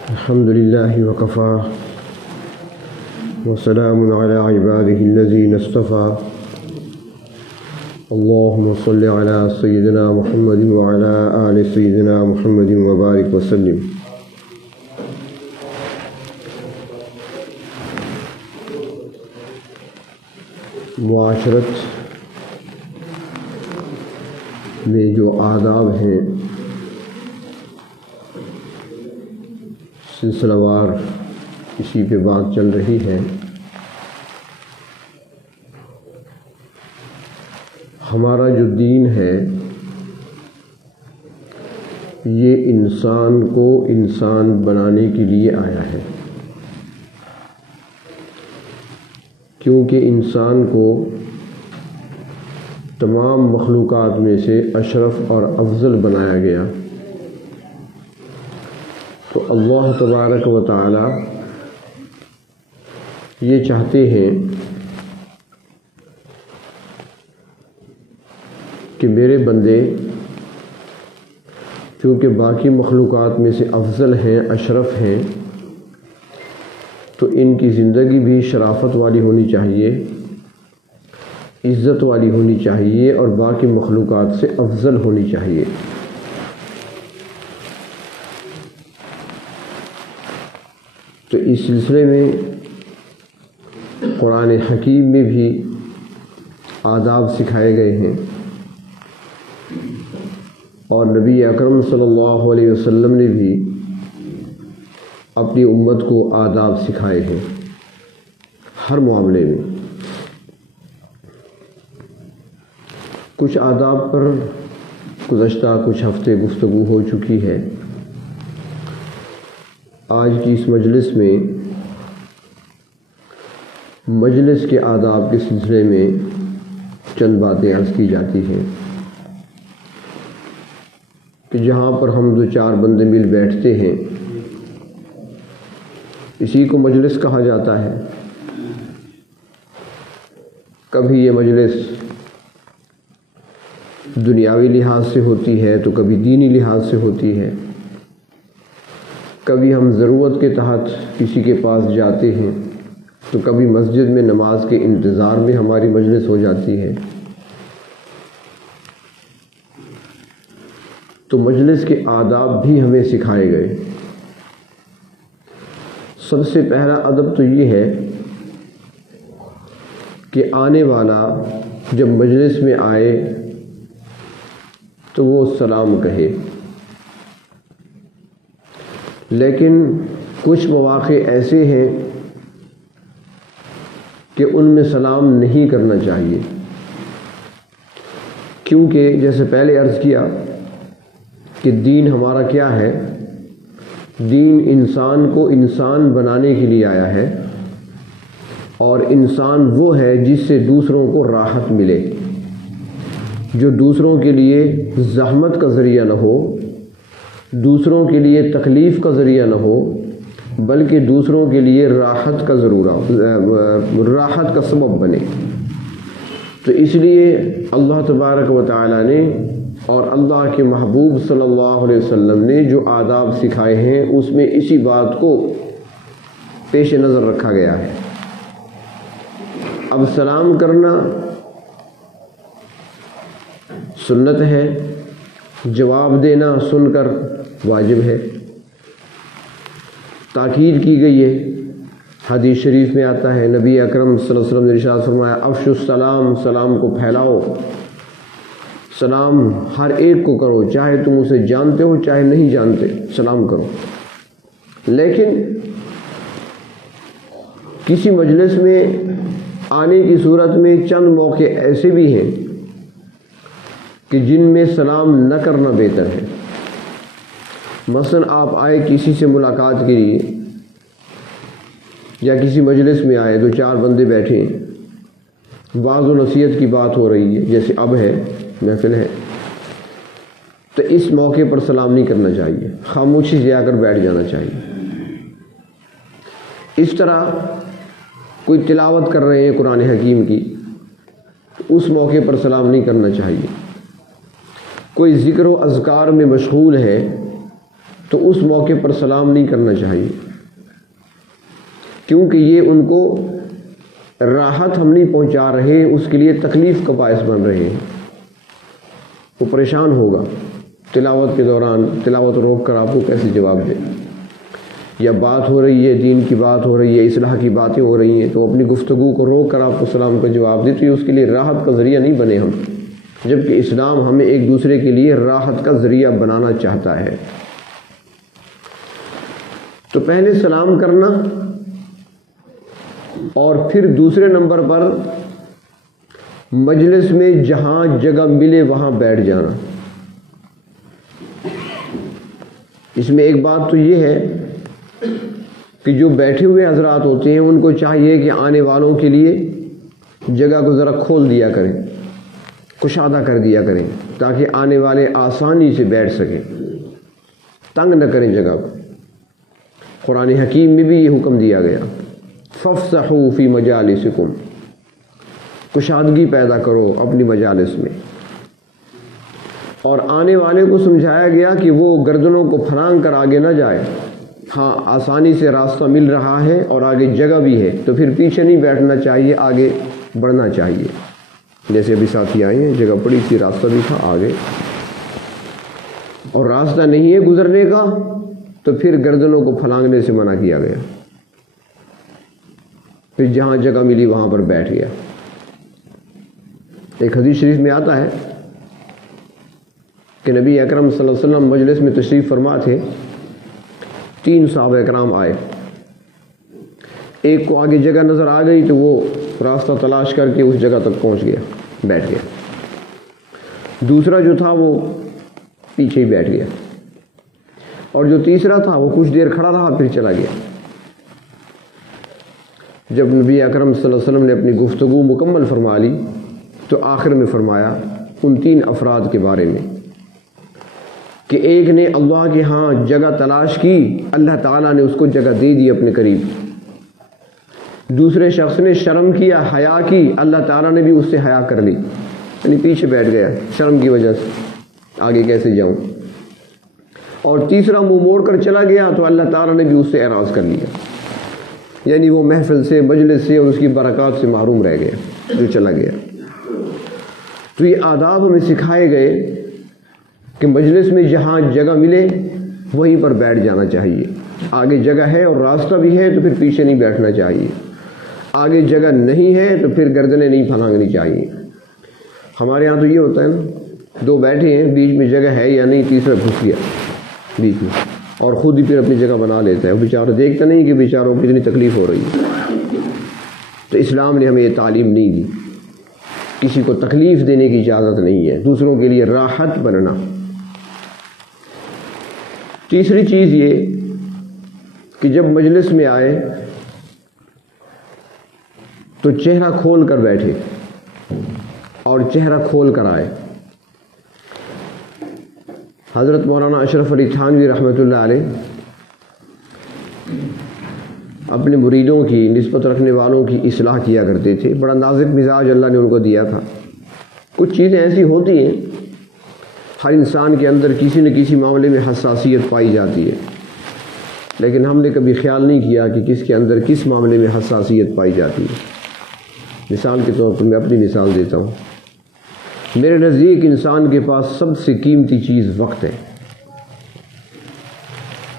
الحمد لله وكفى وسلام على عباده الذين اصطفى اللهم صل على سيدنا محمد وعلى آل سيدنا محمد وبارك وسلم. معاشرت میں جو آداب ہیں سلسلہ وار اسی پہ بات چل رہی ہے. ہمارا جو دین ہے یہ انسان کو انسان بنانے کے لیے آیا ہے، کیونکہ انسان کو تمام مخلوقات میں سے اشرف اور افضل بنایا گیا. تو اللہ تبارک و تعالی یہ چاہتے ہیں کہ میرے بندے چونکہ باقی مخلوقات میں سے افضل ہیں، اشرف ہیں، تو ان کی زندگی بھی شرافت والی ہونی چاہیے، عزت والی ہونی چاہیے اور باقی مخلوقات سے افضل ہونی چاہیے. تو اس سلسلے میں قرآن حکیم میں بھی آداب سکھائے گئے ہیں اور نبی اکرم صلی اللہ علیہ وسلم نے بھی اپنی امت کو آداب سکھائے ہیں ہر معاملے میں. کچھ آداب پر گزشتہ کچھ ہفتے گفتگو ہو چکی ہے. آج کی اس مجلس میں مجلس کے آداب کے سلسلے میں چند باتیں عرض کی جاتی ہیں کہ جہاں پر ہم دو چار بندے مل بیٹھتے ہیں اسی کو مجلس کہا جاتا ہے. کبھی یہ مجلس دنیاوی لحاظ سے ہوتی ہے تو کبھی دینی لحاظ سے ہوتی ہے. کبھی ہم ضرورت کے تحت کسی کے پاس جاتے ہیں تو کبھی مسجد میں نماز کے انتظار میں ہماری مجلس ہو جاتی ہے. تو مجلس کے آداب بھی ہمیں سکھائے گئے. سب سے پہلا ادب تو یہ ہے کہ آنے والا جب مجلس میں آئے تو وہ سلام کہے، لیکن کچھ مواقع ایسے ہیں کہ ان میں سلام نہیں کرنا چاہیے، کیونکہ جیسے پہلے عرض کیا کہ دین ہمارا کیا ہے؟ دین انسان کو انسان بنانے کے لیے آیا ہے، اور انسان وہ ہے جس سے دوسروں کو راحت ملے، جو دوسروں کے لیے زحمت کا ذریعہ نہ ہو، دوسروں کے لیے تکلیف کا ذریعہ نہ ہو، بلکہ دوسروں کے لیے راحت کا سبب بنے. تو اس لیے اللہ تبارک و تعالی نے اور اللہ کے محبوب صلی اللہ علیہ وسلم نے جو آداب سکھائے ہیں اس میں اسی بات کو پیش نظر رکھا گیا ہے. اب سلام کرنا سنت ہے، جواب دینا سن کر واجب ہے. تاکید کی گئی ہے، حدیث شریف میں آتا ہے نبی اکرم صلی اللہ علیہ وسلم نے ارشاد فرمایا افشوا السلام، سلام کو پھیلاؤ، سلام ہر ایک کو کرو، چاہے تم اسے جانتے ہو چاہے نہیں جانتے، سلام کرو. لیکن کسی مجلس میں آنے کی صورت میں چند موقع ایسے بھی ہیں کہ جن میں سلام نہ کرنا بہتر ہے. مثلا آپ آئے کسی سے ملاقات کے لیے یا کسی مجلس میں آئے، دو چار بندے بیٹھے ہیں، واعظ و نصیحت کی بات ہو رہی ہے جیسے اب ہے، محفل ہے، تو اس موقع پر سلام نہیں کرنا چاہیے، خاموشی سے آ کر بیٹھ جانا چاہیے. اس طرح کوئی تلاوت کر رہے ہیں قرآن حکیم کی، اس موقع پر سلام نہیں کرنا چاہیے. کوئی ذکر و اذکار میں مشغول ہے تو اس موقع پر سلام نہیں کرنا چاہیے، کیونکہ یہ ان کو راحت ہم نہیں پہنچا رہے، اس کے لیے تکلیف کا باعث بن رہے ہیں، وہ پریشان ہوگا۔ تلاوت کے دوران تلاوت روک کر آپ کو کیسے جواب دے، یا بات ہو رہی ہے، دین کی بات ہو رہی ہے، اصلاح کی باتیں ہو رہی ہیں، تو اپنی گفتگو کو روک کر آپ کو سلام کا جواب دے، تو یہ اس کے لیے راحت کا ذریعہ نہیں بنے ہم، جبکہ اسلام ہمیں ایک دوسرے کے لیے راحت کا ذریعہ بنانا چاہتا ہے۔ تو پہلے سلام کرنا، اور پھر دوسرے نمبر پر مجلس میں جہاں جگہ ملے وہاں بیٹھ جانا۔ اس میں ایک بات تو یہ ہے کہ جو بیٹھے ہوئے حضرات ہوتے ہیں ان کو چاہیے کہ آنے والوں کے لیے جگہ کو ذرا کھول دیا کریں، کشادہ کر دیا کریں، تاکہ آنے والے آسانی سے بیٹھ سکیں، تنگ نہ کریں جگہ کو۔ قرآن حکیم میں بھی یہ حکم دیا گیا، فَافْسَحُوا فِي مَجَالِسِكُمْ، کشادگی پیدا کرو اپنی مجالس میں۔ اور آنے والے کو سمجھایا گیا کہ وہ گردنوں کو پھلانگ کر آگے نہ جائے، ہاں آسانی سے راستہ مل رہا ہے اور آگے جگہ بھی ہے تو پھر پیچھے نہیں بیٹھنا چاہیے، آگے بڑھنا چاہیے۔ جیسے ابھی ساتھی آئے ہیں، جگہ پڑی تھی، راستہ بھی تھا آگے، اور راستہ نہیں ہے گزرنے کا تو پھر گردنوں کو پھلانگنے سے منع کیا گیا، پھر جہاں جگہ ملی وہاں پر بیٹھ گیا۔ ایک حدیث شریف میں آتا ہے کہ نبی اکرم صلی اللہ علیہ وسلم مجلس میں تشریف فرما تھے، 3 صحابہ کرام آئے، ایک کو آگے جگہ نظر آ گئی تو وہ راستہ تلاش کر کے اس جگہ تک پہنچ گیا، بیٹھ گیا۔ دوسرا جو تھا وہ پیچھے ہی بیٹھ گیا، اور جو تیسرا تھا وہ کچھ دیر کھڑا رہا پھر چلا گیا۔ جب نبی اکرم صلی اللہ علیہ وسلم نے اپنی گفتگو مکمل فرما لی تو آخر میں فرمایا ان 3 افراد کے بارے میں کہ ایک نے اللہ کے ہاں جگہ تلاش کی، اللہ تعالیٰ نے اس کو جگہ دے دی اپنے قریب۔ دوسرے شخص نے شرم کیا، حیا کی، اللہ تعالیٰ نے بھی اس سے حیا کر لی، یعنی پیچھے بیٹھ گیا شرم کی وجہ سے، آگے کیسے جاؤں۔ اور تیسرا منہ موڑ کر چلا گیا تو اللہ تعالیٰ نے بھی اس سے اعراض کر لیا، یعنی وہ محفل سے، مجلس سے اور اس کی برکات سے محروم رہ گیا جو چلا گیا۔ تو یہ آداب ہمیں سکھائے گئے کہ مجلس میں جہاں جگہ ملے وہیں پر بیٹھ جانا چاہیے، آگے جگہ ہے اور راستہ بھی ہے تو پھر پیچھے نہیں بیٹھنا چاہیے، آگے جگہ نہیں ہے تو پھر گردنیں نہیں پھلانگنی چاہیے۔ ہمارے ہاں تو یہ ہوتا ہے نا، 2 بیٹھے ہیں، بیچ میں جگہ ہے یا نہیں، تیسرا گھس گیا بیچ میں اور خود ہی پھر اپنی جگہ بنا لیتا ہے، وہ بیچارہ دیکھتا نہیں کہ بیچاروں کو کتنی تکلیف ہو رہی ہے۔ تو اسلام نے ہمیں یہ تعلیم نہیں دی، کسی کو تکلیف دینے کی اجازت نہیں ہے، دوسروں کے لیے راحت بننا۔ تیسری چیز یہ کہ جب مجلس میں آئے تو چہرہ کھول کر بیٹھے اور چہرہ کھول کر آئے۔ حضرت مولانا اشرف علی تھانوی رحمۃ اللہ علیہ اپنے مریدوں کی، نسبت رکھنے والوں کی اصلاح کیا کرتے تھے، بڑا نازک مزاج اللہ نے ان کو دیا تھا۔ کچھ چیزیں ایسی ہوتی ہیں، ہر انسان کے اندر کسی نہ کسی معاملے میں حساسیت پائی جاتی ہے، لیکن ہم نے کبھی خیال نہیں کیا کہ کس کے اندر کس معاملے میں حساسیت پائی جاتی ہے۔ مثال کے طور پر میں اپنی مثال دیتا ہوں، میرے نزدیک انسان کے پاس سب سے قیمتی چیز وقت ہے۔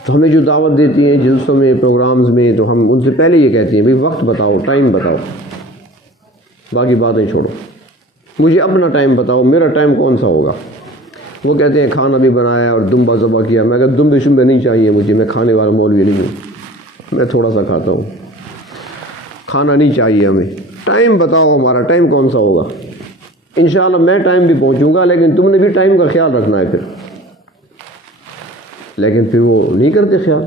تو ہمیں جو دعوت دیتی ہیں جلسوں میں، پروگرامز میں، تو ہم ان سے پہلے یہ کہتے ہیں بھئی وقت بتاؤ، ٹائم بتاؤ، باقی باتیں چھوڑو، مجھے اپنا ٹائم بتاؤ، میرا ٹائم کون سا ہوگا۔ وہ کہتے ہیں کھانا بھی بنایا اور دمبا ذبح کیا، میں کہتا دمبے شمبے نہیں چاہیے مجھے، میں کھانے والا مولوی نہیں ہوں، میں تھوڑا سا کھاتا ہوں، کھانا نہیں چاہیے ہمیں۔ ٹائم بتاؤ ہمارا ٹائم کون سا ہوگا، انشاءاللہ میں ٹائم بھی پہنچوں گا، لیکن تم نے بھی ٹائم کا خیال رکھنا ہے پھر۔ لیکن پھر وہ نہیں کرتے خیال،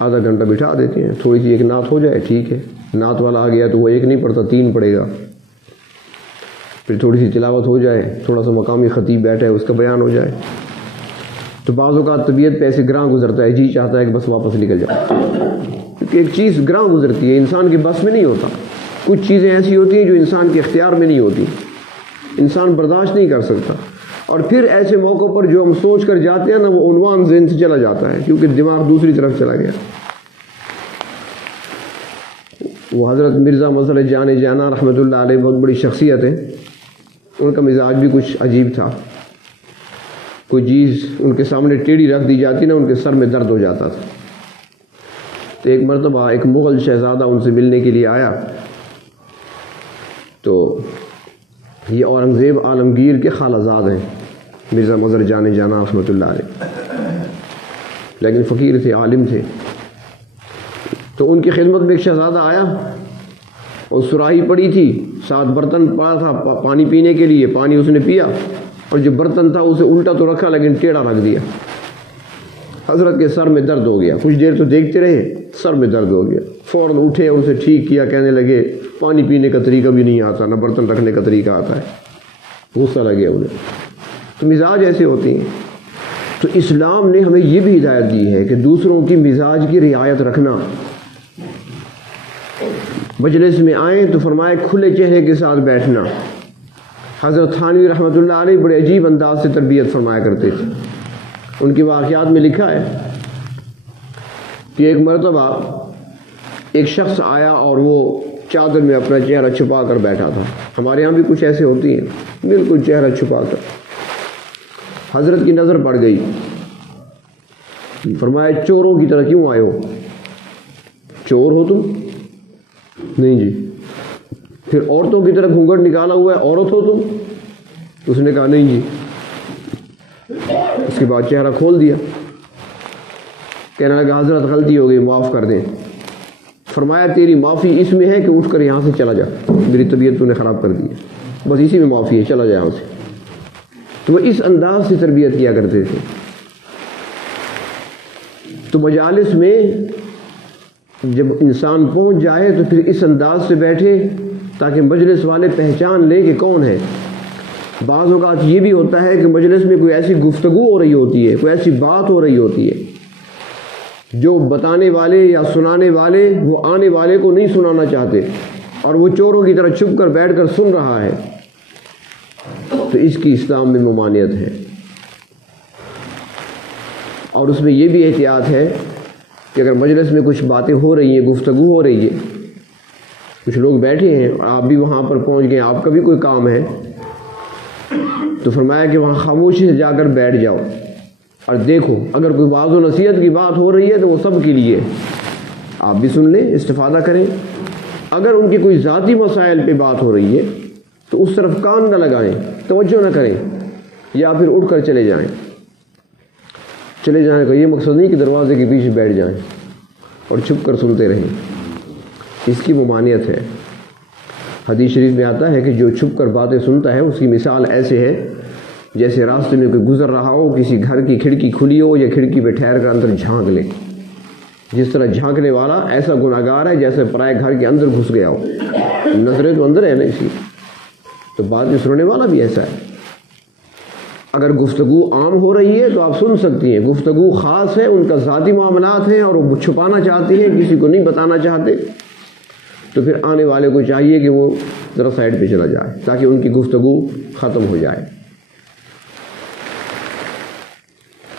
آدھا گھنٹہ بٹھا دیتے ہیں، تھوڑی سی ایک نعت ہو جائے ٹھیک ہے، نعت والا آ گیا تو وہ 1 نہیں پڑھتا 3 پڑھے گا، پھر تھوڑی سی تلاوت ہو جائے، تھوڑا سا مقامی خطیب بیٹھا ہے اس کا بیان ہو جائے، تو بعض اوقات طبیعت پہ ایسے گراں گزرتا ہے، جی چاہتا ہے کہ بس واپس نکل جائے، کیونکہ ایک چیز گراں گزرتی ہے، انسان کے بس میں نہیں ہوتا۔ کچھ چیزیں ایسی ہوتی ہیں جو انسان کے اختیار میں نہیں ہوتی، انسان برداشت نہیں کر سکتا۔ اور پھر ایسے موقع پر جو ہم سوچ کر جاتے ہیں نا وہ عنوان ذہن سے چلا جاتا ہے کیونکہ دماغ دوسری طرف چلا گیا۔ وہ حضرت مرزا مظہر جان جانا رحمۃ اللہ علیہ بہت بڑی شخصیت ہے، ان کا مزاج بھی کچھ عجیب تھا، کوئی چیز ان کے سامنے ٹیڑھی رکھ دی جاتی نا ان کے سر میں درد ہو جاتا تھا۔ تو ایک مرتبہ ایک مغل شہزادہ ان سے ملنے کے لیے آیا، تو یہ اورنگزیب عالمگیر کے خالہ زاد ہیں مرزا مظہر جان جانا رحمۃ اللہ علیہ، لیکن فقیر تھے، عالم تھے۔ تو ان کی خدمت میں ایک شہزادہ آیا اور سراہی پڑی تھی، ساتھ برتن پڑا تھا پانی پینے کے لیے، پانی اس نے پیا اور جو برتن تھا اسے الٹا تو رکھا لیکن ٹیڑھا رکھ دیا۔ حضرت کے سر میں درد ہو گیا، کچھ دیر تو دیکھتے رہے، سر میں درد ہو گیا، فوراً اٹھے اور اسے ٹھیک کیا، کہنے لگے پانی پینے کا طریقہ بھی نہیں آتا، نہ برتن رکھنے کا طریقہ آتا ہے۔ غصہ لگے انہیں۔ تو مزاج ایسے ہوتی ہیں۔ تو اسلام نے ہمیں یہ بھی ہدایت دی ہے کہ دوسروں کی مزاج کی رعایت رکھنا۔ مجلس میں آئیں تو فرمائے کھلے چہرے کے ساتھ بیٹھنا۔ حضرت تھانوی رحمۃ اللہ علیہ بڑے عجیب انداز سے تربیت فرمایا کرتے تھے۔ ان کی واقعات میں لکھا ہے کہ ایک مرتبہ ایک شخص آیا اور وہ چادر میں اپنا چہرہ چھپا کر بیٹھا تھا۔ ہمارے یہاں بھی کچھ ایسے ہوتی ہیں، بالکل چہرہ چھپا کر۔ حضرت کی نظر پڑ گئی، فرمایا چوروں کی طرح کیوں آئے ہو؟ چور ہو تم؟ نہیں جی۔ پھر عورتوں کی طرح گھونگھٹ نکالا ہوا ہے، عورت ہو تم؟ اس نے کہا نہیں جی۔ اس کے بعد چہرہ کھول دیا، کہنے لگا حضرت غلطی ہو گئی، معاف کر دیں۔ فرمایا تیری معافی اس میں ہے کہ اٹھ کر یہاں سے چلا جا، میری طبیعت تو نے خراب کر دی ہے، بس اسی میں معافی ہے، چلا جا یہاں سے۔ تو وہ اس انداز سے تربیت کیا کرتے تھے۔ تو مجالس میں جب انسان پہنچ جائے تو پھر اس انداز سے بیٹھے تاکہ مجلس والے پہچان لیں کہ کون ہے۔ بعض اوقات یہ بھی ہوتا ہے کہ مجلس میں کوئی ایسی گفتگو ہو رہی ہوتی ہے، کوئی ایسی بات ہو رہی ہوتی ہے جو بتانے والے یا سنانے والے وہ آنے والے کو نہیں سنانا چاہتے، اور وہ چوروں کی طرح چھپ کر بیٹھ کر سن رہا ہے، تو اس کی اسلام میں ممانعت ہے۔ اور اس میں یہ بھی احتیاط ہے کہ اگر مجلس میں کچھ باتیں ہو رہی ہیں، گفتگو ہو رہی ہے، کچھ لوگ بیٹھے ہیں اور آپ بھی وہاں پر پہنچ گئے، آپ کا بھی کوئی کام ہے، تو فرمایا کہ وہاں خاموشی سے جا کر بیٹھ جاؤ اور دیکھو اگر کوئی وعظ و نصیحت کی بات ہو رہی ہے تو وہ سب کے لیے، آپ بھی سن لیں، استفادہ کریں۔ اگر ان کی کوئی ذاتی مسائل پہ بات ہو رہی ہے تو اس طرف کان نہ لگائیں، توجہ نہ کریں، یا پھر اٹھ کر چلے جائیں۔ چلے جانے کا یہ مقصد نہیں کہ دروازے کے پیچھے بیٹھ جائیں اور چھپ کر سنتے رہیں، اس کی ممانعت ہے۔ حدیث شریف میں آتا ہے کہ جو چھپ کر باتیں سنتا ہے اس کی مثال ایسے ہے جیسے راستے میں کوئی گزر رہا ہو، کسی گھر کی کھڑکی کھلی ہو یا کھڑکی پہ ٹھہر کر اندر جھانک لے۔ جس طرح جھانکنے والا ایسا گناہگار ہے جیسے پرائے گھر کے اندر گھس گیا ہو، نظریں تو اندر ہے نا اسی، تو بات سننے والا بھی ایسا ہے۔ اگر گفتگو عام ہو رہی ہے تو آپ سن سکتی ہیں، گفتگو خاص ہے، ان کا ذاتی معاملات ہیں اور وہ چھپانا چاہتی ہیں، کسی کو نہیں بتانا چاہتے، تو پھر آنے والے کو چاہیے کہ وہ ذرا سائڈ پہ چلا جائے تاکہ ان کی گفتگو ختم ہو جائے۔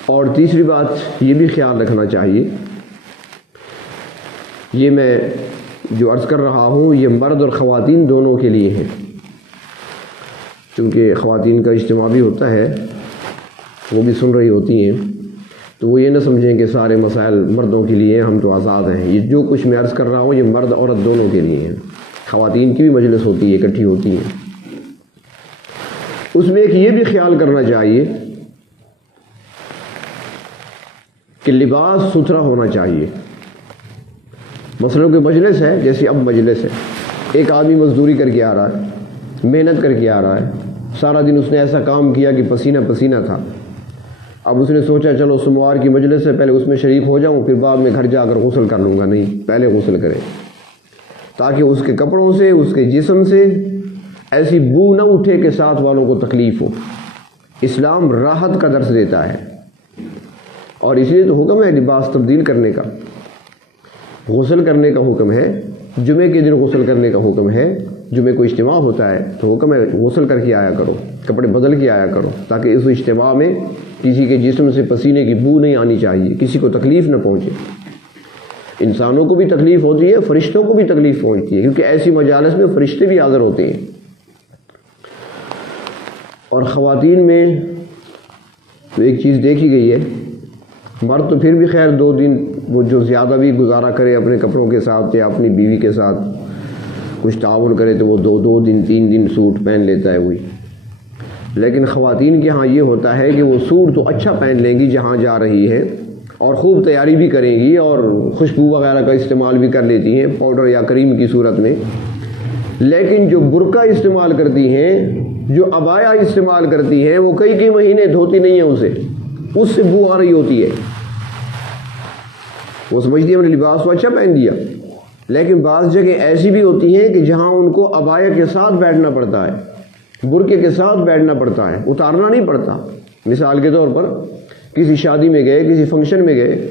اور تیسری بات یہ بھی خیال رکھنا چاہیے، یہ میں جو عرض کر رہا ہوں یہ مرد اور خواتین دونوں کے لیے ہے، چونکہ خواتین کا اجتماع بھی ہوتا ہے، وہ بھی سن رہی ہوتی ہیں، تو وہ یہ نہ سمجھیں کہ سارے مسائل مردوں کے لیے، ہم تو آزاد ہیں۔ یہ جو کچھ میں عرض کر رہا ہوں یہ مرد عورت دونوں کے لیے ہے، خواتین کی بھی مجلس ہوتی ہے، اکٹھی ہوتی ہیں۔ اس میں ایک یہ بھی خیال کرنا چاہیے کہ لباس ستھرا ہونا چاہیے۔ مثلاً کوئی مجلس ہے، جیسے اب مجلس ہے، ایک آدمی مزدوری کر کے آ رہا ہے، محنت کر کے آ رہا ہے، سارا دن اس نے ایسا کام کیا کہ پسینہ پسینہ تھا۔ اب اس نے سوچا چلو سوموار کی مجلس ہے، پہلے اس میں شریک ہو جاؤں، پھر بعد میں گھر جا کر غسل کر لوں گا۔ نہیں، پہلے غسل کرے تاکہ اس کے کپڑوں سے، اس کے جسم سے ایسی بو نہ اٹھے کہ ساتھ والوں کو تکلیف ہو۔ اسلام راحت کا درس دیتا ہے، اور اس لیے تو حکم ہے لباس تبدیل کرنے کا، غسل کرنے کا حکم ہے، جمعے کے دن غسل کرنے کا حکم ہے، جمعے کو اجتماع ہوتا ہے تو حکم ہے غسل کر کے آیا کرو۔ کپڑے بدل کے آیا کرو تاکہ اس اجتماع میں کسی کے جسم سے پسینے کی بو نہیں آنی چاہیے، کسی کو تکلیف نہ پہنچے۔ انسانوں کو بھی تکلیف ہوتی ہے، فرشتوں کو بھی تکلیف پہنچتی ہے، کیونکہ ایسی مجالس میں فرشتے بھی حاضر ہوتے ہیں۔ اور خواتین میں ایک چیز دیکھی گئی ہے، مرد تو پھر بھی خیر 2 دن وہ جو زیادہ بھی گزارا کرے اپنے کپڑوں کے ساتھ یا اپنی بیوی کے ساتھ کچھ تعاون کرے تو وہ 2 دن 3 دن سوٹ پہن لیتا ہے وہی، لیکن خواتین کے ہاں یہ ہوتا ہے کہ وہ سوٹ تو اچھا پہن لیں گی جہاں جا رہی ہے، اور خوب تیاری بھی کریں گی اور خوشبو وغیرہ کا استعمال بھی کر لیتی ہیں پاؤڈر یا کریم کی صورت میں، لیکن جو برقع استعمال کرتی ہیں، جو عبایا استعمال کرتی ہیں، وہ کئی مہینے دھوتی نہیں ہیں، اس سے بو آ رہی ہوتی ہے۔ وہ سمجھتی ہے ہم نے لباس تو اچھا پہن دیا، لیکن بعض جگہ ایسی بھی ہوتی ہیں کہ جہاں ان کو عبایا کے ساتھ بیٹھنا پڑتا ہے، برقعے کے ساتھ بیٹھنا پڑتا ہے، اتارنا نہیں پڑتا۔ مثال کے طور پر کسی شادی میں گئے، کسی فنکشن میں گئے،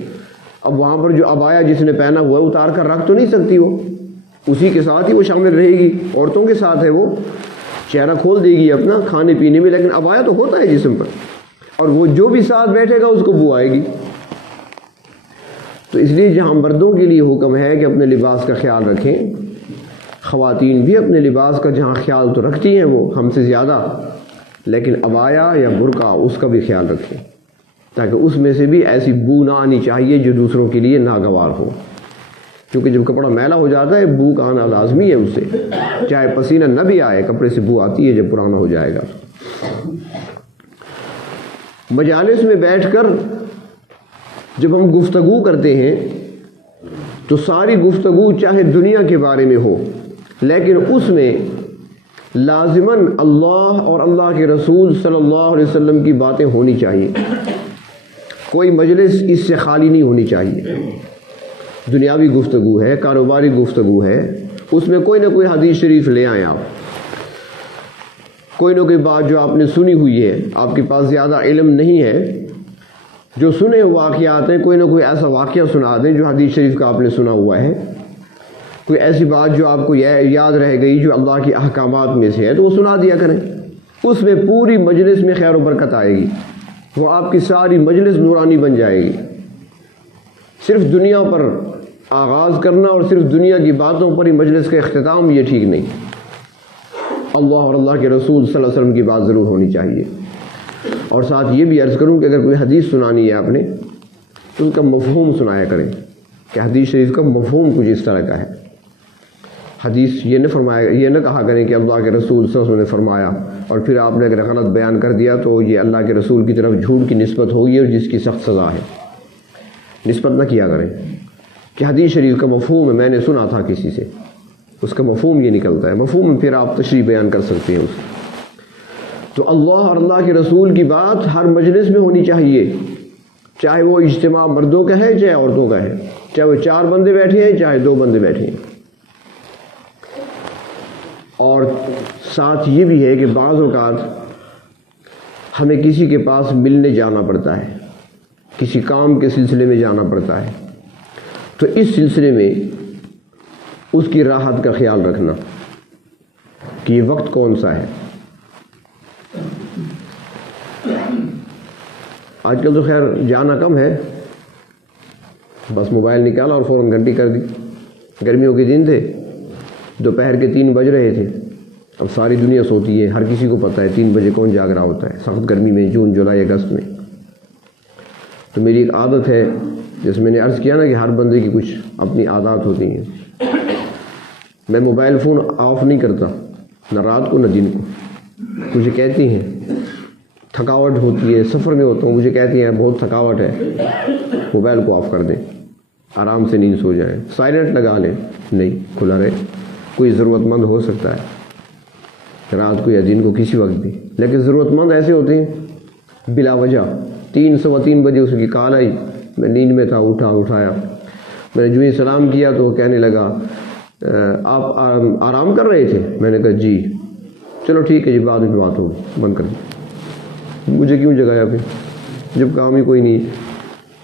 اب وہاں پر جو عبایا جس نے پہنا ہوا ہے اتار کر رکھ تو نہیں سکتی، وہ اسی کے ساتھ ہی وہ شامل رہے گی، عورتوں کے ساتھ ہے، وہ چہرہ کھول دے گی اپنا کھانے پینے میں، لیکن عبایا تو ہوتا ہے جسم پر، اور وہ جو بھی ساتھ بیٹھے گا اس کو بو آئے گی۔ تو اس لیے جہاں مردوں کے لیے حکم ہے کہ اپنے لباس کا خیال رکھیں، خواتین بھی اپنے لباس کا جہاں خیال تو رکھتی ہیں وہ ہم سے زیادہ، لیکن عبایا یا برقع اس کا بھی خیال رکھیں تاکہ اس میں سے بھی ایسی بو نہ آنی چاہیے جو دوسروں کے لیے ناگوار ہو، کیونکہ جب کپڑا میلا ہو جاتا ہے بو کا آنا لازمی ہے، اس سے چاہے پسینہ نہ بھی آئے کپڑے سے بو آتی ہے جب پرانا ہو جائے گا۔ مجالس میں بیٹھ کر جب ہم گفتگو کرتے ہیں تو ساری گفتگو چاہے دنیا کے بارے میں ہو، لیکن اس میں لازماً اللہ اور اللہ کے رسول صلی اللہ علیہ وسلم کی باتیں ہونی چاہیے، کوئی مجلس اس سے خالی نہیں ہونی چاہیے۔ دنیاوی گفتگو ہے، کاروباری گفتگو ہے، اس میں کوئی نہ کوئی حدیث شریف لے آئیں، آپ کوئی نہ کوئی بات جو آپ نے سنی ہوئی ہے، آپ کے پاس زیادہ علم نہیں ہے، جو سنے ہوئے واقعات ہیں، کوئی نہ کوئی ایسا واقعہ سنا دیں جو حدیث شریف کا آپ نے سنا ہوا ہے، کوئی ایسی بات جو آپ کو یاد رہ گئی جو اللہ کے احکامات میں سے ہے تو وہ سنا دیا کریں، اس میں پوری مجلس میں خیر و برکت آئے گی، وہ آپ کی ساری مجلس نورانی بن جائے گی۔ صرف دنیا پر آغاز کرنا اور صرف دنیا کی باتوں پر ہی مجلس کا اختتام، یہ ٹھیک نہیں۔ اللہ اور اللہ کے رسول صلی اللہ علیہ وسلم کی بات ضرور ہونی چاہیے۔ اور ساتھ یہ بھی عرض کروں کہ اگر کوئی حدیث سنانی ہے آپ نے تو اس کا مفہوم سنایا کریں کہ حدیث شریف کا مفہوم کچھ اس طرح کا ہے۔ حدیث یہ نہ کہا کریں کہ اللہ کے رسول صلی اللہ علیہ وسلم نے فرمایا، اور پھر آپ نے اگر غلط بیان کر دیا تو یہ اللہ کے رسول کی طرف جھوٹ کی نسبت ہوگی اور جس کی سخت سزا ہے۔ نسبت نہ کیا کریں کہ حدیث شریف کا مفہوم ہے، میں نے سنا تھا کسی سے، اس کا مفہوم یہ نکلتا ہے، مفہوم پھر آپ تشریح بیان کر سکتے ہیں اس۔ تو اللہ اور اللہ کے رسول کی بات ہر مجلس میں ہونی چاہیے، چاہے وہ اجتماع مردوں کا ہے چاہے عورتوں کا ہے، چاہے وہ 4 بندے بیٹھے ہیں چاہے 2 بندے بیٹھے ہیں۔ اور ساتھ یہ بھی ہے کہ بعض اوقات ہمیں کسی کے پاس ملنے جانا پڑتا ہے، کسی کام کے سلسلے میں جانا پڑتا ہے، تو اس سلسلے میں اس کی راحت کا خیال رکھنا کہ یہ وقت کون سا ہے۔ آج کل تو خیر جانا کم ہے، بس موبائل نکالا اور فوراً گھنٹی کر دی۔ گرمیوں کے دن تھے، دوپہر کے 3 بج رہے تھے، اب ساری دنیا سوتی ہے، ہر کسی کو پتہ ہے 3 بجے کون جاگ رہا ہوتا ہے سخت گرمی میں، جون جولائی اگست میں۔ تو میری ایک عادت ہے، جس میں نے عرض کیا نا کہ ہر بندے کی کچھ اپنی عادات ہوتی ہیں، میں موبائل فون آف نہیں کرتا، نہ رات کو نہ دن کو۔ مجھے کہتی ہیں تھکاوٹ ہوتی ہے، سفر میں ہوتا ہوں، مجھے کہتی ہیں بہت تھکاوٹ ہے، موبائل کو آف کر دیں، آرام سے نیند سو جائیں، سائلنٹ لگا لیں، نہیں کھلا رہے، کوئی ضرورت مند ہو سکتا ہے رات کو یا دن کو کسی وقت بھی، لیکن ضرورت مند ایسے ہوتے ہیں بلا وجہ 3 بجے اس کی کال آئی، میں نیند میں تھا، اٹھایا، میں نے جو ہی سلام کیا تو وہ کہنے لگا آپ آرام کر رہے تھے؟ میں نے کہا جی، چلو ٹھیک ہے جی، بعد میں بات ہوگی، بند کر دی۔ مجھے کیوں جگایا پھر جب کام ہی کوئی نہیں؟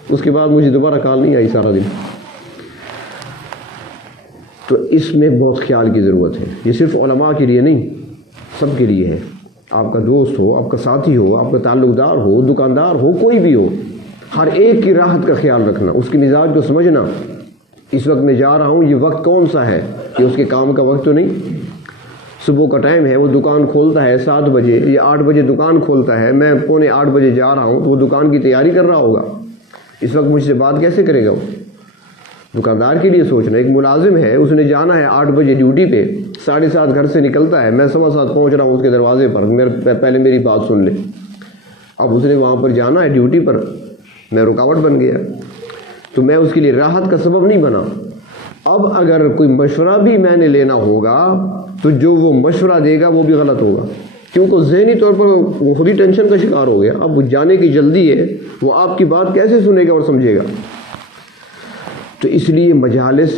اس کے بعد مجھے دوبارہ کال نہیں آئی سارا دن۔ تو اس میں بہت خیال کی ضرورت ہے، یہ صرف علماء کے لیے نہیں، سب کے لیے ہے آپ کا دوست ہو، آپ کا ساتھی ہو، آپ کا تعلق دار ہو، دکاندار ہو، کوئی بھی ہو، ہر ایک کی راحت کا خیال رکھنا، اس کے مزاج کو سمجھنا. اس وقت میں جا رہا ہوں، یہ وقت کون سا ہے؟ یہ اس کے کام کا وقت تو نہیں. صبح کا ٹائم ہے، وہ دکان کھولتا ہے 7 بجے یا 8 بجے دکان کھولتا ہے، میں 7:45 بجے جا رہا ہوں تو وہ دکان کی تیاری کر رہا ہوگا. اس وقت مجھ سے بات کیسے کرے گا؟ وہ دکاندار کے لیے سوچنا. ایک ملازم ہے، اس نے جانا ہے 8 بجے ڈیوٹی پہ، 7:30 گھر سے نکلتا ہے، میں 7:15 پہنچ رہا ہوں اس کے دروازے پر. پہلے میری بات سن لے. اب اس نے وہاں پر جانا ہے ڈیوٹی پر، میں رکاوٹ بن گیا تو میں اس کے لیے راحت کا سبب نہیں بنا. اب اگر کوئی مشورہ بھی میں نے لینا ہوگا تو جو وہ مشورہ دے گا وہ بھی غلط ہوگا، کیونکہ ذہنی طور پر وہ خود ہی ٹینشن کا شکار ہو گیا. اب وہ جانے کی جلدی ہے، وہ آپ کی بات کیسے سنے گا اور سمجھے گا؟ تو اس لیے مجالس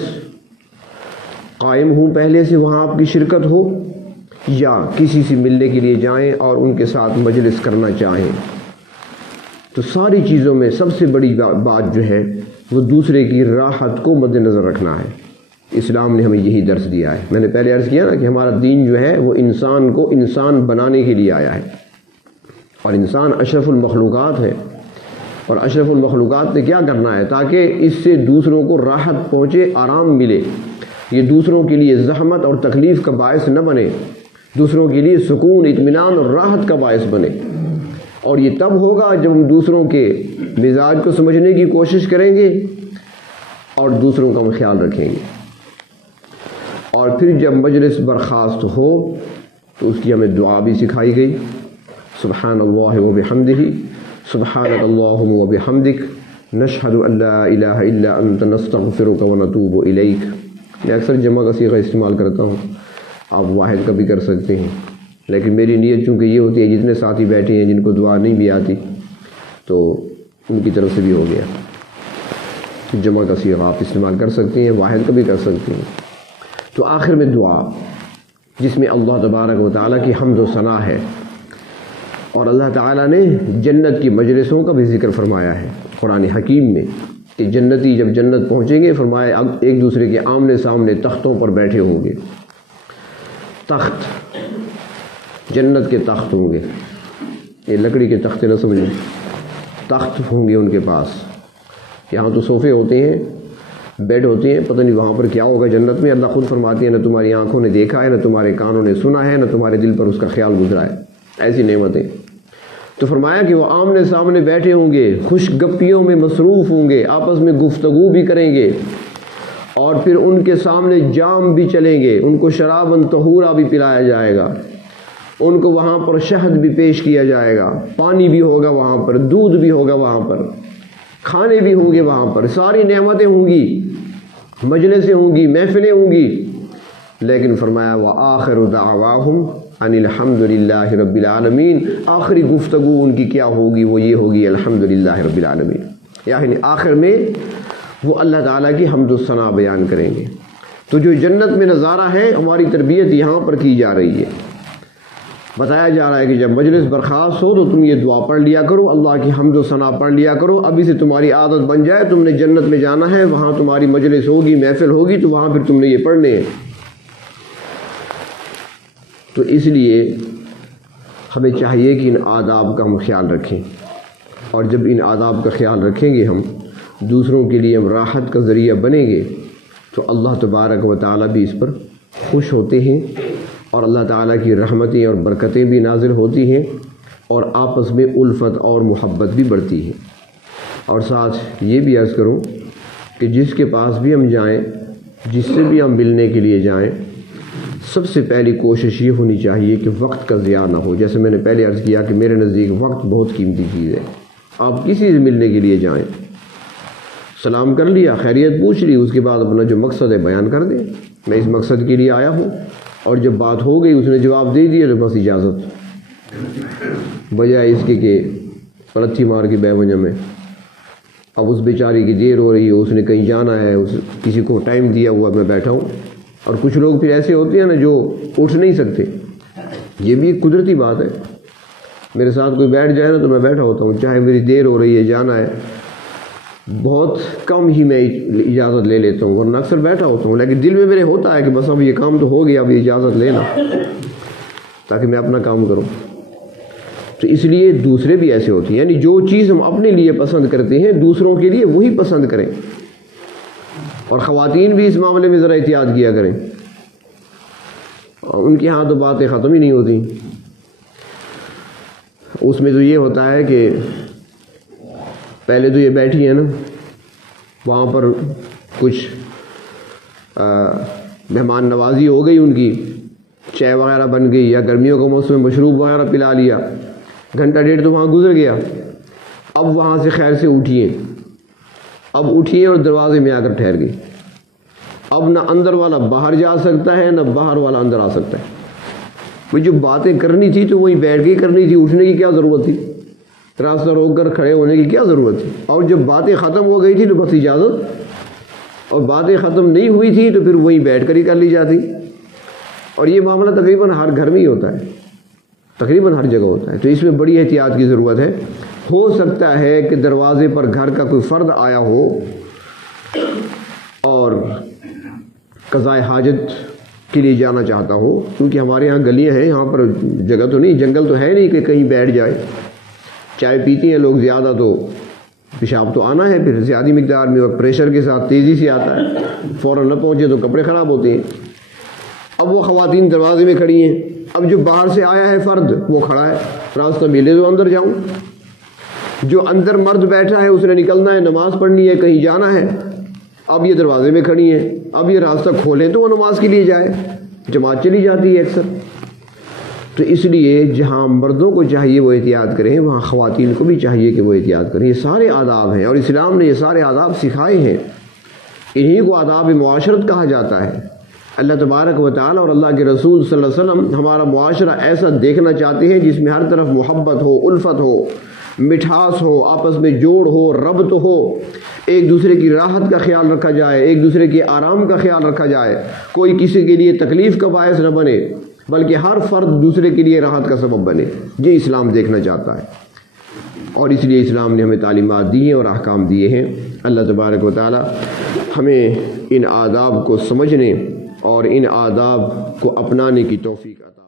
قائم ہوں، پہلے سے وہاں آپ کی شرکت ہو، یا کسی سے ملنے کے لیے جائیں اور ان کے ساتھ مجلس کرنا چاہیں، تو ساری چیزوں میں سب سے بڑی بات جو ہے وہ دوسرے کی راحت کو مد نظر رکھنا ہے. اسلام نے ہمیں یہی درس دیا ہے. میں نے پہلے عرض کیا نا کہ ہمارا دین جو ہے وہ انسان کو انسان بنانے کے لیے آیا ہے، اور انسان اشرف المخلوقات ہے. اور اشرف المخلوقات نے کیا کرنا ہے؟ تاکہ اس سے دوسروں کو راحت پہنچے، آرام ملے، یہ دوسروں کے لیے زحمت اور تکلیف کا باعث نہ بنے، دوسروں کے لیے سکون، اطمینان اور راحت کا باعث بنے. اور یہ تب ہوگا جب ہم دوسروں کے مزاج کو سمجھنے کی کوشش کریں گے اور دوسروں کا ہم خیال رکھیں گے. اور پھر جب مجلس برخاست ہو تو اس کی ہمیں دعا بھی سکھائی گئی. سبحان اللہ و بحمدہ، سبحانک اللہم و بحمدک، نشہد ان لا الہ الا انت، نستغفرک و نتوب الیک. میں اکثر جمع کا صیغہ استعمال کرتا ہوں، آپ واحد کا بھی کر سکتے ہیں، لیکن میری نیت چونکہ یہ ہوتی ہے جتنے ساتھی بیٹھے ہیں جن کو دعا نہیں بھی آتی تو ان کی طرف سے بھی ہو گیا. جمع کا صیغہ آپ استعمال کر سکتے ہیں، واحد کا بھی کر سکتے ہیں. تو آخر میں دعا جس میں اللہ تبارک و تعالیٰ کی حمد و ثنا ہے، اور اللہ تعالیٰ نے جنت کی مجلسوں کا بھی ذکر فرمایا ہے قرآن حکیم میں کہ جنتی جب جنت پہنچیں گے فرمایا ایک دوسرے کے آمنے سامنے تختوں پر بیٹھے ہوں گے. تخت، جنت کے تخت ہوں گے، یہ لکڑی کے تخت نہ سمجھیں، تخت ہوں گے ان کے پاس. یہاں تو صوفے ہوتے ہیں، بیڈ ہوتے ہیں، پتہ نہیں وہاں پر کیا ہوگا جنت میں. اللہ خود فرماتی ہے نہ تمہاری آنکھوں نے دیکھا ہے، نہ تمہارے کانوں نے سنا ہے، نہ تمہارے دل پر اس کا خیال گزرا ہے. ایسی نعمتیں. تو فرمایا کہ وہ آمنے سامنے بیٹھے ہوں گے، خوش گپیوں میں مصروف ہوں گے، آپس میں گفتگو بھی کریں گے، اور پھر ان کے سامنے جام بھی چلیں گے، ان کو شراباً طہورا بھی پلایا جائے گا، ان کو وہاں پر شہد بھی پیش کیا جائے گا، پانی بھی ہوگا وہاں پر، دودھ بھی ہوگا وہاں پر، کھانے بھی ہوں گے وہاں پر، ساری نعمتیں ہوں گی، مجلسیں ہوں گی، محفلیں ہوں گی. لیکن فرمایا وآخر دعواہم ان الحمد للہ رب العالمین. آخری گفتگو ان کی کیا ہوگی؟ وہ یہ ہوگی الحمد للہ رب العالمین. یعنی آخر میں وہ اللہ تعالیٰ کی حمد و ثنا بیان کریں گے. تو جو جنت میں نظارہ ہے ہماری تربیت یہاں پر کی جا رہی ہے. بتایا جا رہا ہے کہ جب مجلس برخاست ہو تو تم یہ دعا پڑھ لیا کرو، اللہ کی حمد و ثنا پڑھ لیا کرو. ابھی سے تمہاری عادت بن جائے، تم نے جنت میں جانا ہے، وہاں تمہاری مجلس ہوگی، محفل ہوگی، تو وہاں پھر تم نے یہ پڑھنے ہیں. تو اس لیے ہمیں چاہیے کہ ان آداب کا ہم خیال رکھیں، اور جب ان آداب کا خیال رکھیں گے ہم، دوسروں کے لیے ہم راحت کا ذریعہ بنیں گے، تو اللہ تبارک و تعالیٰ بھی اس پر خوش ہوتے ہیں، اور اللہ تعالیٰ کی رحمتیں اور برکتیں بھی نازل ہوتی ہیں، اور آپس میں الفت اور محبت بھی بڑھتی ہے. اور ساتھ یہ بھی عرض کروں کہ جس کے پاس بھی ہم جائیں، جس سے بھی ہم ملنے کے لیے جائیں، سب سے پہلی کوشش یہ ہونی چاہیے کہ وقت کا ضیاع نہ ہو. جیسے میں نے پہلے عرض کیا کہ میرے نزدیک وقت بہت قیمتی چیز ہے. آپ کسی سے ملنے کے لیے جائیں، سلام کر لیا، خیریت پوچھ لی، اس کے بعد اپنا جو مقصد ہے بیان کر دیں، میں اس مقصد کے لیے آیا ہوں. اور جب بات ہو گئی، اس نے جواب دے دیا، تو بس اجازت، بجائے اس کے کہ پلتھی مار کے بے وجہ میں. اب اس بیچاری کی دیر ہو رہی ہے، اس نے کہیں جانا ہے، کسی کو ٹائم دیا ہوا، میں بیٹھا ہوں. اور کچھ لوگ پھر ایسے ہوتے ہیں نا جو اٹھ نہیں سکتے. یہ بھی ایک قدرتی بات ہے. میرے ساتھ کوئی بیٹھ جائے نا تو میں بیٹھا ہوتا ہوں، چاہے میری دیر ہو رہی ہے، جانا ہے، بہت کم ہی میں اجازت لے لیتا ہوں، ورنہ اکثر بیٹھا ہوتا ہوں. لیکن دل میں میرے ہوتا ہے کہ بس اب یہ کام تو ہو گیا، اب اجازت لینا تاکہ میں اپنا کام کروں. تو اس لیے دوسرے بھی ایسے ہوتے ہیں، یعنی جو چیز ہم اپنے لیے پسند کرتے ہیں دوسروں کے لیے وہی پسند کریں. اور خواتین بھی اس معاملے میں ذرا احتیاط کیا کریں، ان کے ہاں تو باتیں ختم ہی نہیں ہوتی. اس میں تو یہ ہوتا ہے کہ پہلے تو یہ بیٹھی ہے نا، وہاں پر کچھ مہمان نوازی ہو گئی، ان کی چائے وغیرہ بن گئی، یا گرمیوں کا موسم میں مشروب وغیرہ پلا لیا، گھنٹہ ڈیڑھ تو وہاں گزر گیا. اب وہاں سے خیر سے اٹھیے، اب اٹھیے اور دروازے میں آ کر ٹھہر گئی. اب نہ اندر والا باہر جا سکتا ہے، نہ باہر والا اندر آ سکتا ہے. وہ جو باتیں کرنی تھی تو وہی بیٹھ کے کرنی تھی، اٹھنے کی کیا ضرورت تھی، راستہ روک کر کھڑے ہونے کی کیا ضرورت تھی. اور جب باتیں ختم ہو گئی تھی تو بس اجازت، اور باتیں ختم نہیں ہوئی تھی تو پھر وہیں بیٹھ کر ہی کر لی جاتی. اور یہ معاملہ تقریباً ہر گھر میں ہی ہوتا ہے، تقریباً ہر جگہ ہوتا ہے. تو اس میں بڑی احتیاط کی ضرورت ہے. ہو سکتا ہے کہ دروازے پر گھر کا کوئی فرد آیا ہو اور قضاء حاجت کے لیے جانا چاہتا ہو، کیونکہ ہمارے یہاں گلیاں ہیں، یہاں پر جگہ تو نہیں، جنگل تو ہے نہیں کہ کہیں بیٹھ جائے. چائے پیتی ہیں لوگ زیادہ تو پیشاب تو آنا ہے پھر زیادہ مقدار میں، اور پریشر کے ساتھ تیزی سے آتا ہے، فوراً نہ پہنچے تو کپڑے خراب ہوتے ہیں. اب وہ خواتین دروازے میں کھڑی ہیں، اب جو باہر سے آیا ہے فرد وہ کھڑا ہے، راستہ ملے تو اندر جاؤں. جو اندر مرد بیٹھا ہے اس نے نکلنا ہے، نماز پڑھنی ہے، کہیں جانا ہے. اب یہ دروازے میں کھڑی ہیں، اب یہ راستہ کھولیں تو وہ نماز کے لیے جائے، جماعت چلی جاتی ہے اکثر. تو اس لیے جہاں مردوں کو چاہیے وہ احتیاط کریں، وہاں خواتین کو بھی چاہیے کہ وہ احتیاط کریں. یہ سارے آداب ہیں اور اسلام نے یہ سارے آداب سکھائے ہیں. انہی کو آداب معاشرت کہا جاتا ہے. اللہ تبارک و تعالی اور اللہ کے رسول صلی اللہ علیہ وسلم ہمارا معاشرہ ایسا دیکھنا چاہتے ہیں جس میں ہر طرف محبت ہو، الفت ہو، مٹھاس ہو، آپس میں جوڑ ہو، ربط ہو، ایک دوسرے کی راحت کا خیال رکھا جائے، ایک دوسرے کے آرام کا خیال رکھا جائے، کوئی کسی کے لیے تکلیف کا باعث نہ بنے، بلکہ ہر فرد دوسرے کے لیے راحت کا سبب بنے. یہ اسلام دیکھنا چاہتا ہے، اور اس لیے اسلام نے ہمیں تعلیمات دی ہیں اور احکام دیے ہیں. اللہ تبارک و تعالی ہمیں ان آداب کو سمجھنے اور ان آداب کو اپنانے کی توفیق عطا